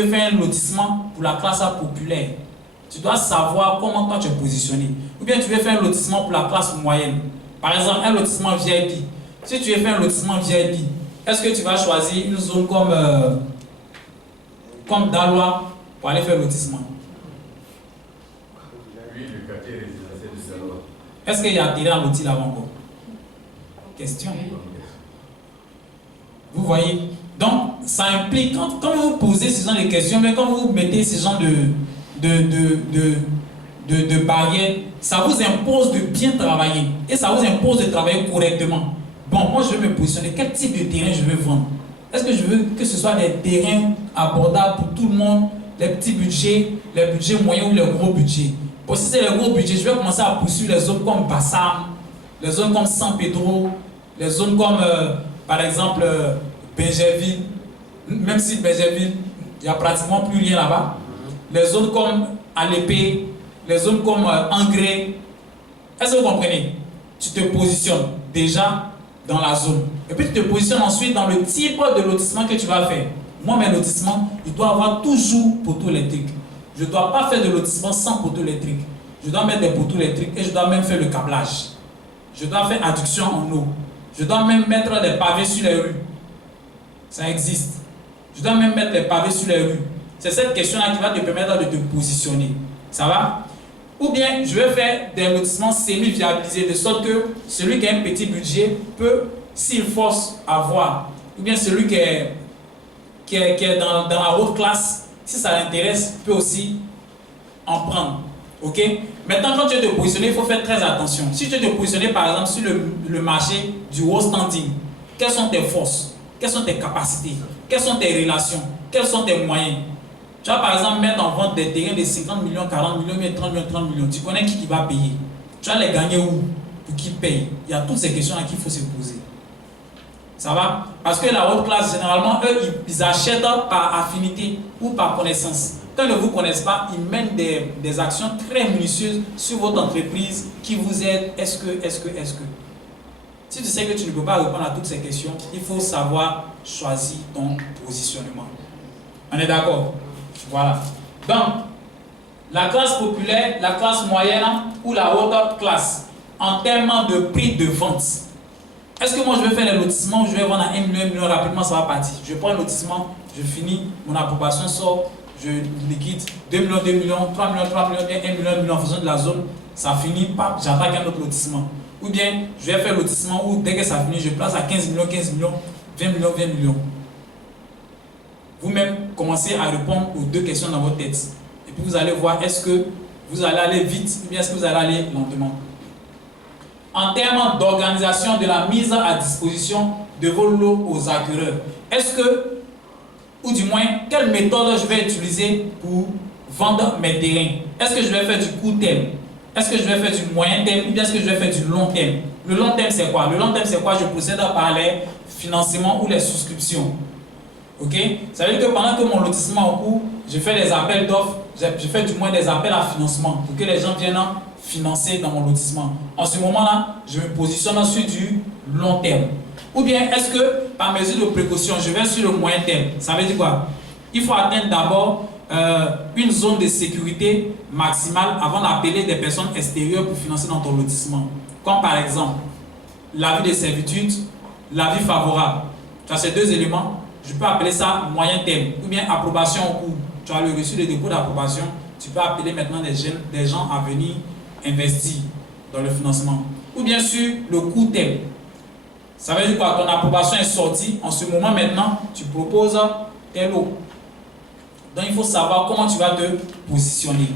veux faire un lotissement pour la classe populaire, tu dois savoir comment toi tu es positionné. Ou bien tu veux faire un lotissement pour la classe moyenne. Par exemple, un lotissement VIP. Si tu veux faire un lotissement VIP, est-ce que tu vas choisir une zone comme Dalois pour aller faire lotissement? Oui, le quartier résidentiel de Dalois. Est-ce qu'il y a terrain loti là-bas encore? Question. Vous voyez? Donc, ça implique, quand vous posez ce genre de questions, mais quand vous mettez ce genre de barrières, ça vous impose de bien travailler. Et ça vous impose de travailler correctement. Bon, moi je veux me positionner. Quel type de terrain je veux vendre? Est-ce que je veux que ce soit des terrains abordables pour tout le monde, les petits budgets, les budgets moyens ou les gros budgets? Pour si c'est les gros budgets, je vais commencer à poursuivre les zones comme Bassam, les zones comme San Pedro, les zones comme, par exemple, Benjerville. Même si Benjerville, il n'y a pratiquement plus rien là-bas. Les zones comme Alépé, les zones comme Engrais. Est-ce que vous comprenez? Tu te positionnes déjà dans la zone. Et puis tu te positionnes ensuite dans le type de lotissement que tu vas faire. Moi, mes lotissements, il doit avoir toujours poteau électrique. Je ne dois pas faire de lotissement sans poteau électrique. Je dois mettre des poteaux électriques et je dois même faire le câblage. Je dois faire adduction en eau. Je dois même mettre des pavés sur les rues. Ça existe. Je dois même mettre des pavés sur les rues. C'est cette question-là qui va te permettre de te positionner. Ça va? Ou bien, je vais faire des lotissements semi-viabilisés de sorte que celui qui a un petit budget peut, s'il force à voir, ou bien celui qui est dans la haute classe, si ça l'intéresse, peut aussi en prendre. Ok? Maintenant, quand tu veux te positionner, il faut faire très attention. Si tu veux te positionner, par exemple, sur le marché du haut standing, quelles sont tes forces? Quelles sont tes capacités? Quelles sont tes relations? Quels sont tes moyens? Tu vas par exemple mettre en vente des terrains de 50 millions, 40 millions, 30 millions. Tu connais qui va payer? Tu vas les gagner où? Pour qui paye? Il y a toutes ces questions-là qu'il faut se poser. Ça va? Parce que la haute classe, généralement, eux, ils achètent par affinité ou par connaissance. Quand ils ne vous connaissent pas, ils mènent des actions très minutieuses sur votre entreprise qui vous aident. Est-ce que? Si tu sais que tu ne peux pas répondre à toutes ces questions, il faut savoir choisir ton positionnement. On est d'accord? Voilà. Donc, la classe populaire, la classe moyenne ou la haute classe, en termes de prix de vente. Est-ce que moi je vais faire les lotissements, je vais vendre à 1 million, rapidement ça va partir. Je prends un lotissement, je finis, mon approbation sort, je liquide 2 millions, 2 millions, 3 millions, 3 millions, 1 million en fonction de la zone, ça finit, j'attaque un autre lotissement. Ou bien, je vais faire le lotissement où dès que ça finit, je place à 15 millions, 15 millions, 20 millions, 20 millions. Vous-même, commencez à répondre aux deux questions dans votre tête. Et puis vous allez voir, est-ce que vous allez aller vite ou bien est-ce que vous allez aller lentement. En termes d'organisation de la mise à disposition de vos lots aux acquéreurs, est-ce que, ou du moins, quelle méthode je vais utiliser pour vendre mes terrains? Est-ce que je vais faire du court terme? Est-ce que je vais faire du moyen terme ou bien est-ce que je vais faire du long terme? Le long terme, c'est quoi? Le long terme, c'est quoi? Je procède par les financements ou les souscriptions. Ok? Ça veut dire que pendant que mon lotissement est en cours, je fais des appels d'offres, je fais du moins des appels à financement pour que les gens viennent financer dans mon lotissement. En ce moment-là, je me positionne sur du long terme. Ou bien, est-ce que par mesure de précaution, je vais sur le moyen terme? Ça veut dire quoi? Il faut atteindre d'abord une zone de sécurité maximale avant d'appeler des personnes extérieures pour financer dans ton lotissement. Comme par exemple, l'avis de servitude, l'avis favorable. Tu as ces deux éléments, je peux appeler ça moyen terme. Ou bien approbation en cours. Tu as le reçu de dépôt d'approbation, tu peux appeler maintenant des gens à venir investir dans le financement. Ou bien sûr, le court terme. Ça veut dire quoi? Ton approbation est sortie. En ce moment maintenant, tu proposes tel lot. Donc il faut savoir comment tu vas te positionner.